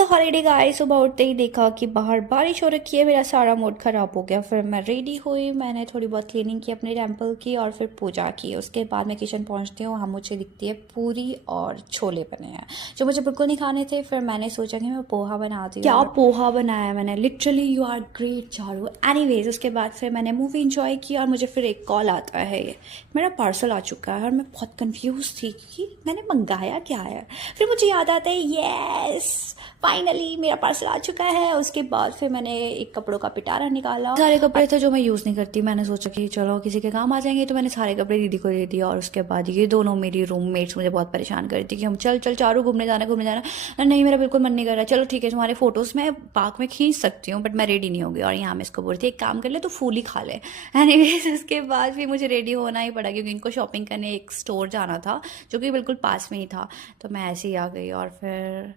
It's a holiday guys. सुबह उठते ही देखा कि बाहर बारिश हो रखी है, मेरा सारा मूड ख़राब हो गया। फिर मैं रेडी हुई, मैंने थोड़ी बहुत क्लीनिंग की अपने टेम्पल की और फिर पूजा की। उसके बाद मैं किचन पहुंचती हूँ, वहाँ मुझे दिखती है पूरी और छोले बने हैं जो मुझे बिल्कुल नहीं खाने थे। फिर मैंने सोचा कि मैं पोहा बनाती हूँ। क्या पोहा बनाया मैंने, literally you are great Charu. Anyways उसके बाद फिर मैंने मूवी इंजॉय की और मुझे फिर एक कॉल आता है, ये मेरा पार्सल आ चुका है और मैं बहुत कंफ्यूज थी कि मैंने मंगाया क्या है। फिर मुझे याद आता है येस फाइनली मेरा पार्सल आ चुका है। उसके बाद फिर मैंने एक कपड़ों का पिटारा निकाला, सारे कपड़े थे जो मैं यूज़ नहीं करती। मैंने सोचा कि चलो किसी के काम आ जाएंगे, तो मैंने सारे कपड़े दीदी को दे दिया। और उसके बाद ये दोनों मेरी रूममेट्स मुझे बहुत परेशान कर रही थी कि हम चल चल चारू घूमने जाना। नहीं मेरा बिल्कुल मन नहीं कर रहा। चलो ठीक है, तुम्हारे फोटोज़ मैं पार्क में खींच सकती हूँ बट मैं रेडी नहीं होगी। और यहाँ मैं इसको बोलती एक काम कर ले, तो फूल ही खा ले। एनीवेज उसके बाद भी मुझे रेडी होना ही पड़ा क्योंकि इनको शॉपिंग करने एक स्टोर जाना था जो कि बिल्कुल पास में ही था। तो मैं ऐसे ही आ गई और फिर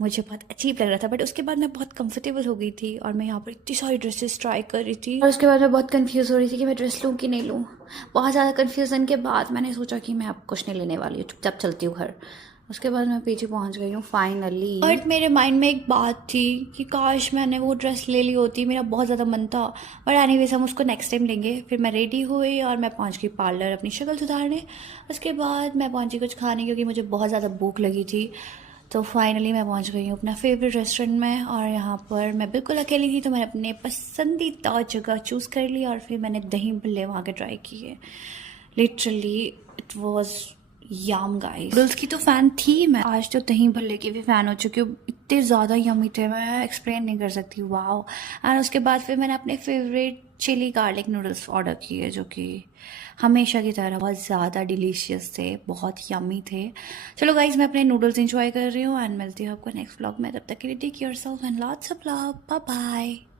मुझे बहुत अजीब लग रहा था बट उसके बाद मैं बहुत कंफर्टेबल हो गई थी। और मैं यहाँ पर इतनी सारी ड्रेसेस ट्राई कर रही थी और उसके बाद मैं बहुत कंफ्यूज हो रही थी कि मैं ड्रेस लूँ कि नहीं लूँ। बहुत ज़्यादा कन्फ्यूज़न के बाद मैंने सोचा कि मैं अब कुछ नहीं लेने वाली हूँ, चुपचाप चलती हूँ घर। उसके बाद मैं पीछे पहुंच गई हूँ फाइनली। बट मेरे माइंड में एक बात थी कि काश मैंने वो ड्रेस ले ली होती, मेरा बहुत ज़्यादा मन था। बट एनीवेज हम उसको नेक्स्ट टाइम लेंगे। फिर मैं रेडी हुई और मैं पहुंच गई पार्लर अपनी शक्ल सुधारने। उसके बाद मैं पहुंची कुछ खाने क्योंकि मुझे बहुत ज़्यादा भूख लगी थी। तो फाइनली मैं पहुंच गई हूँ अपना फेवरेट रेस्टोरेंट में और यहाँ पर मैं बिल्कुल अकेली थी। तो मैंने अपने पसंदीदा जगह चूज़ कर ली और फिर मैंने दही भल्ले वहाँ के ट्राई किए। Literally it was yum guys. Noodles की तो फ़ैन थी मैं, आज तो दही भल्ले की भी फ़ैन हो चुकी हूँ। इतने ज़्यादा यमी थे, मैं एक्सप्लेन नहीं कर सकती। वाओ। एंड उसके बाद फिर मैंने अपने favourite chilli garlic noodles order किए जो कि हमेशा की तरह बहुत ज़्यादा डिलीशियस थे, बहुत यमी थे। चलो गाइज मैं अपने नूडल्स इंजॉय कर रही हूँ एंड मिलती हूँ आपको नेक्स्ट व्लॉग में। तब तक के लिए take yourself and lots of love. Bye bye.